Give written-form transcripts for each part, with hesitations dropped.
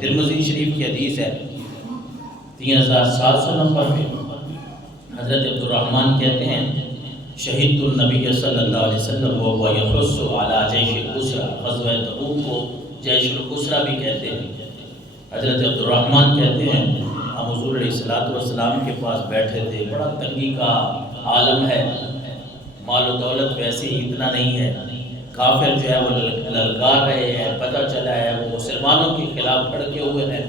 ترمذی شریف کی حدیث ہے 3700 نمبر پہ حضرت عبد الرحمن کہتے ہیں شہید النبی صلی اللہ علیہ وسلم وہ یحث علی جیش الاسرہ، غزوہ تبوک کو جیش الاسرہ بھی کہتے ہیں۔ حضرت عبد الرحمن کہتے ہیں ہم حضور علیہ السلام کے پاس بیٹھے تھے، بڑا تنگی کا عالم ہے، مال و دولت ویسے ہی اتنا نہیں ہے، کافر جو ہے وہ للکار رہے ہیں، پتہ چلا ہے وہ مسلمانوں کے خلاف بھڑکے ہوئے ہیں،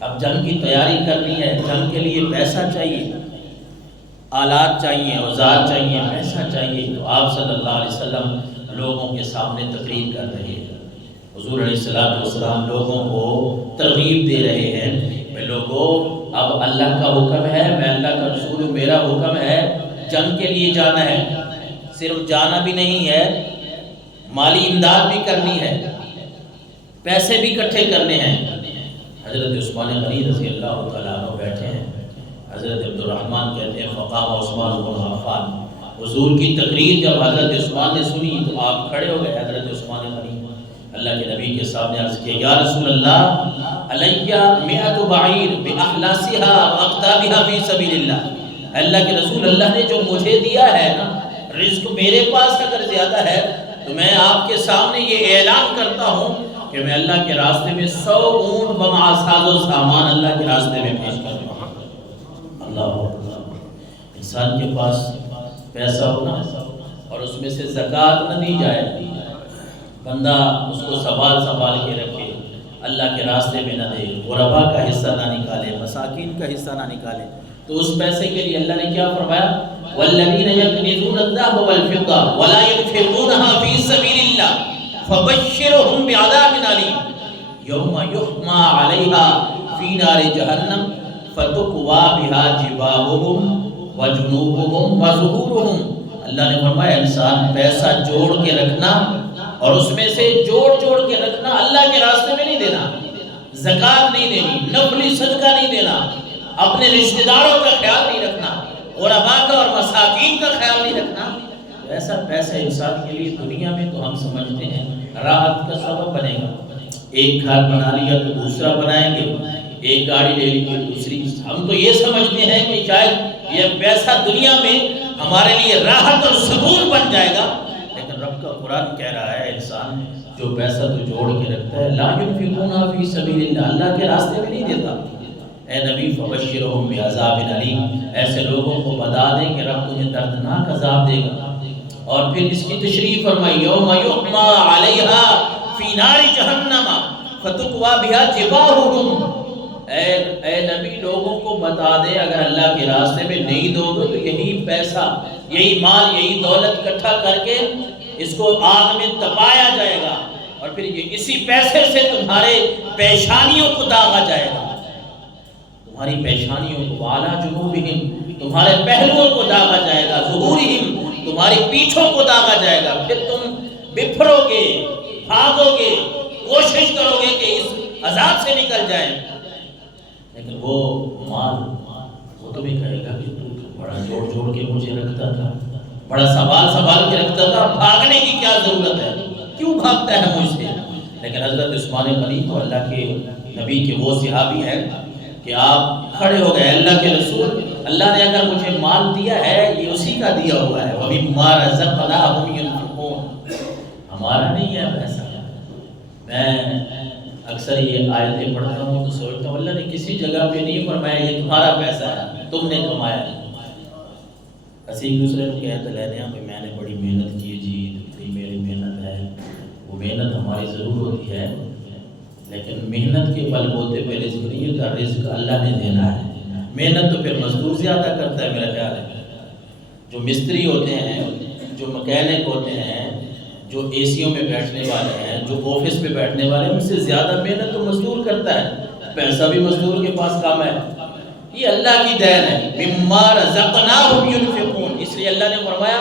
اب جنگ کی تیاری کرنی ہے، جنگ کے لیے پیسہ چاہیے، آلات چاہیے، اوزار چاہیے، پیسہ چاہیے۔ تو آپ صلی اللہ علیہ وسلم لوگوں کے سامنے تقریر کر رہے ہیں، حضور علیہ السلام لوگوں کو ترغیب دے رہے ہیں کہ لوگوں اب اللہ کا حکم ہے، میں اللہ کا رسول ہوں، میرا حکم ہے جنگ کے لیے جانا ہے، صرف جانا بھی نہیں ہے، مالی امداد بھی کرنی ہے، پیسے بھی اکٹھے کرنے ہیں۔ حضرت عثمان غنی رضی اللہ تعالیٰ عنہ بیٹھے ہیں، حضرت عبد الرحمن کہتے ہیں فقام عثمان بن عفان، حضور کی تقریر جب حضرت عثمان نے سنی تو آپ کھڑے ہو گئے۔ حضرت عثمان غنی اللہ کے نبی کے سامنے عرض کیا یا رسول اللہ علیہ مئۃ بعیر باحلاسها واقطابها فی سبیل اللہ، اللہ کے رسول اللہ نے جو مجھے دیا ہے نا رزق میرے پاس اگر زیادہ ہے تو میں آپ کے سامنے یہ اعلان کرتا ہوں کہ میں اللہ کے راستے میں 100 اونٹ بمع ساز و سامان اللہ کے راستے میں پیش کرتا ہوں۔ اللہ انسان کے پاس پیسہ ہونا اور اس میں سے زکوٰۃ نہ دی جائے، بندہ اس کو سنبھال کے رکھے، اللہ کے راستے میں نہ دے، غربا کا حصہ نہ نکالے، مساکین کا حصہ نہ نکالے، تو اس پیسے کے لیے اللہ نے کیا فرمایا والذین یکنزون الذهب والفضة ولا ينفقونها في سبيل الله فبشرهم بعذاب أليم يوم يحمى عليها في نار جهنم فتكوى بها جباههم وجنوبهم وظهورهم۔ اللہ نے فرمایا انسان پیسہ جوڑ کے رکھنا اور اس میں سے جوڑ کے رکھنا، اللہ کے راستے میں نہیں دینا، زکوٰۃ نہیں دینی، نفلی صدقہ نہیں دینا، اپنے رشتہ داروں کا خیال نہیں رکھنا، غربا کا اور مساکین کا خیال نہیں رکھنا، ایسا پیسہ انسان کے لیے دنیا میں تو ہم سمجھتے ہیں راحت کا سبب بنے گا، ایک گھر بنا لیا تو دوسرا بنائیں گے، ایک گاڑی لے لی تو دوسری، ہم تو یہ سمجھتے ہیں کہ شاید یہ پیسہ دنیا میں ہمارے لیے راحت اور سکون بن جائے گا، لیکن رب کا قرآن کہہ رہا ہے انسان جو پیسہ تو جوڑ کے رکھتا ہے لا ينفقون فی سبیل اللہ، اللہ کے راستے میں نہیں دیتا، اے نبی فبشرہم بعذاب علیم، ایسے لوگوں کو بتا دیں کہ رب تمہیں دردناک عذاب دے گا۔ اور پھر اس کی تشریح فرمائی یوم یحمى علیہا فی نار جہنم فتکوی بها جباہہم، اے نبی لوگوں کو بتا دے اگر اللہ کے راستے میں نہیں دو گے تو یہی پیسہ، یہی مال، یہی دولت اکٹھا کر کے اس کو آگ میں تپایا جائے گا اور پھر یہ اسی پیسے سے تمہارے پیشانیوں کو داغا جائے گا، تمہاری پیشانیوں کو، والا جنوبہم تمہارے پہلوؤں کو داغا جائے گا، ظہورہم تمہاری پیٹھوں کو داغا جائے گا، پھر تم بپھرو گے، بھاگو گے، کوشش کرو گے کہ اس عذاب سے نکل جائیں، لیکن وہ مال وہ تمہیں کہے گا کہ تو بڑا جوڑ کے مجھے رکھتا تھا، بڑا سنبھال کے رکھتا تھا، بھاگنے کی کیا ضرورت ہے، کیوں بھاگتا ہے مجھ سے؟ لیکن حضرت عثمان غنی تو اللہ کے نبی کے وہ صحابی ہیں کہ آپ کھڑے ہو گئے، اللہ کے رسول اللہ نے اگر مجھے مال دیا ہے یہ اسی کا دیا ہوا ہے، وَمِمَّا رَزَقْنَاهُمْ يُنْفِقُونَ، ہمارا نہیں ہے پیسہ۔ میں اکثر یہ آیتیں پڑھتا ہوں تو سوچتا ہوں اللہ نے کسی جگہ پہ نہیں فرمایا یہ تمہارا پیسہ ہے، تم نے کمایا ہے۔ ایسے ایک دوسرے کو کہتے رہتے ہیں کہ میں نے بڑی محنت کی جی، میری محنت ہے، وہ محنت ہماری ضرور ہوتی ہے لیکن محنت کے بل بوتے پہ رزق نہیں ہوتا، رزق اللہ نے دینا ہے، محنت تو پھر مزدور زیادہ کرتا ہے میرا خیال ہے، جو مستری ہوتے ہیں، جو مکینک ہوتے ہیں، جو اے سیوں میں بیٹھنے والے ہیں، جو آفس پہ بیٹھنے والے ہیں، ان سے زیادہ محنت تو مزدور کرتا ہے، پیسہ بھی مزدور کے پاس کم ہے، یہ اللہ کی دین ہے، مما رزقناہم ينفقون، اس لیے اللہ نے فرمایا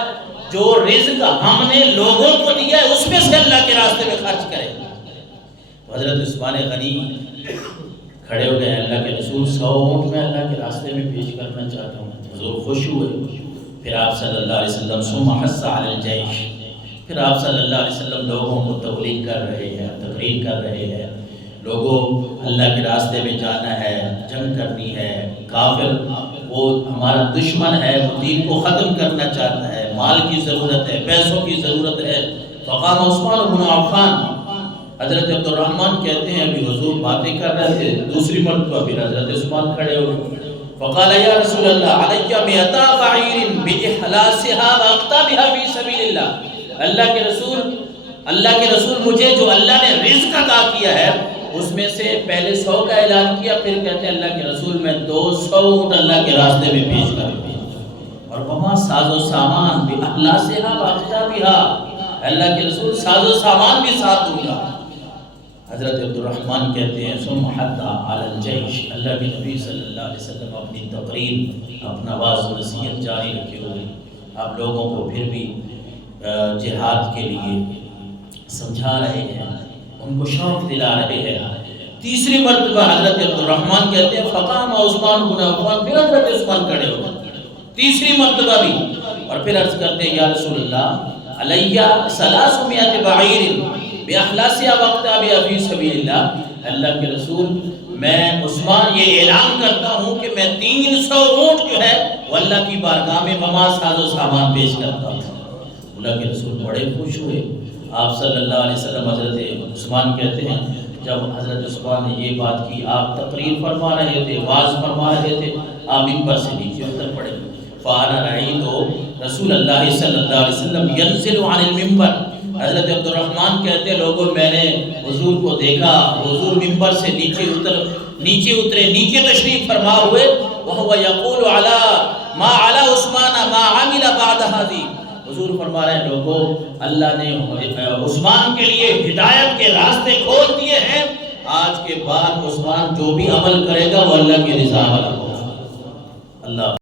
جو رزق ہم نے لوگوں کو دیا ہے اس میں سے اللہ کے راستے میں خرچ کرے۔ حضرت عثمان غنی کھڑے ہو گئے، اللہ کے رسول 100 اونٹ میں اللہ کے راستے میں پیش کرنا چاہتا ہوں، حضور خوش ہوئے، پھر آپ صلی اللہ علیہ وسلم ثم حث علی الجیش، پھر آپ صلی اللہ علیہ وسلم لوگوں کو تبلیغ کر رہے ہیں، تقریر کر رہے ہیں، لوگوں اللہ کے راستے میں جانا ہے، جنگ کرنی ہے، کافر وہ ہمارا دشمن ہے، وہ دین کو ختم کرنا چاہتا ہے، مال کی ضرورت ہے، پیسوں کی ضرورت ہے۔ فقام عثمان بن عفان، حضرت عبد الرحمن کہتے ہیں ابھی حضور باتیں کر رہے تھے، دوسری مرتبہ پھر حضرت عثمان کھڑے ہوئے، فقال یا رسول اللہ علیہ مئتا بعیر باحلاسها واقطابها فی سبیل اللہ، اللہ کے رسول مجھے جو اللہ نے رزق عطا کیا ہے اس میں سے پہلے 100 کا اعلان کیا، پھر کہتے ہیں اللہ کے رسول میں 200 اونٹ اللہ کے راستے میں پیش کر دیا، اور وما ساز و سامان باحلاسها واقطابها، اللہ کے رسول ساز و سامان بھی ساتھ دوں گا۔ حضرت عبد الرحمن کہتے ہیں ثم حتى على الجيش، اللہ کے نبی صلی اللہ علیہ وسلم اپنی تقریر، اپنا واعظ و نصیحت جاری رکھے ہوئے آپ لوگوں کو پھر بھی جہاد کے لیے سمجھا رہے ہیں، ان کو شوق دلا رہے ہیں۔ تیسری مرتبہ حضرت عبد الرحمن کہتے ہیں فقام عثمان بن عفان، پھر حضرت عثمان کھڑے ہو گئے تیسری مرتبہ بھی، اور پھر عرض کرتے ہیں یا رسول اللہ علیہ 300 بعیر باحلاسها واقطابها فی سبیل اللہ، اللہ کے رسول میں عثمان یہ اعلان کرتا ہوں کہ میں 300 اونٹ جو ہے وہ اللہ کی بارگاہ میں وما ساز و سامان پیش کرتا ہوں۔ اللہ کے رسول بڑے خوش ہوئے۔ آپ صلی اللہ علیہ وسلم، حضرت عثمان کہتے ہیں جب حضرت عثمان نے یہ بات کی، آپ تقریر فرما رہے تھے، واعظ فرما رہے تھے، آپ منبر سے نیچے اتر پڑے، فانا رأیت رسول اللہ صلی اللہ علیہ وسلم ینزل عن المنبر، حضرت عبد الرحمن کہتے ہیں لوگوں میں نے حضور کو دیکھا، حضور منبر سے نیچے اترے تشریف فرما ہوئے، وہو یقول علی ما علی عثمان ما عمل بعد هذه، حضور فرما رہے ہیں لوگوں اللہ نے عثمان کے لیے ہدایت کے راستے کھول دیے ہیں، آج کے بعد عثمان جو بھی عمل کرے گا وہ اللہ کی رضا والا ہوگا۔ اللہ